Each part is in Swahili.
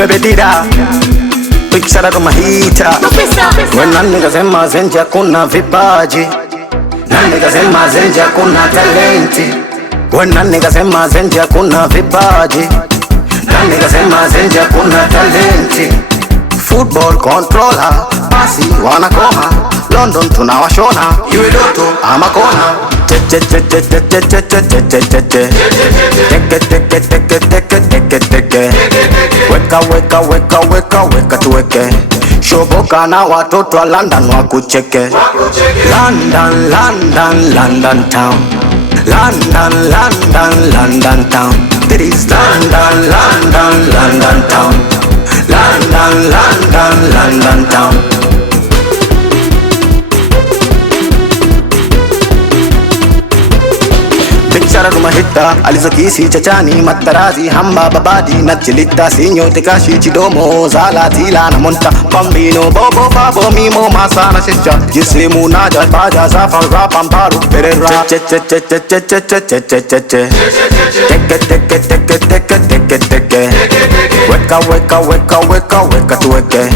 Baby dida, picture kama hita. When nikasema zenja kuna vipaji, na nikasema zenja kuna talenti. When nikasema zenja kuna vipaji, na nikasema zenja kuna talenti. Football controller, basi wanakoma. London tunawashona, iwe Doto ama kona. Weka tuweke. Shoboka na watoto wa London wakucheke. London town. London town. It is London town. London town. Bichara rumahita, alizakisi chachani, matarazi, hamba, babadi, nachilita, sinyo, tekashi, chidomo, zala, tila, na monta, bambino, bobo, babo, mimo, masana, shisha, jisimu, naja, baja, zafan, rap, ambaru, perera, weka tuweke.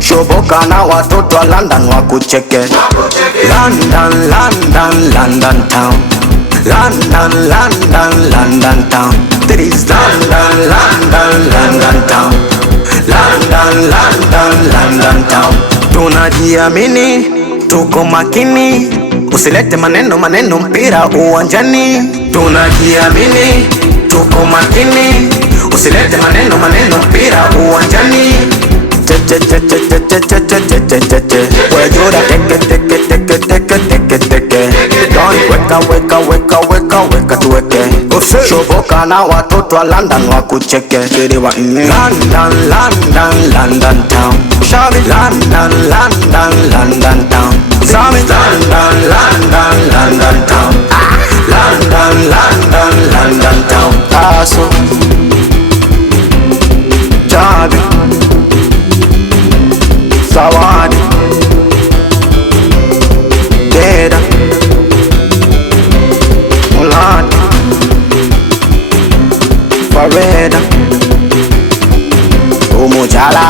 Shoboka na watoto wa London wakucheke. London town. London town. It is London town. London town. Tunajiamini, tuko makini, usilete maneno mpira uwanjani. Tunajiamini, tuko makini, usilete maneno mpira uwanjani. Wejura weka tuweke. Shoboka na watoto wa London wakucheke. London town. London town. London town. Aso Jabi Sawadi Deda Mulani Fareda Umujala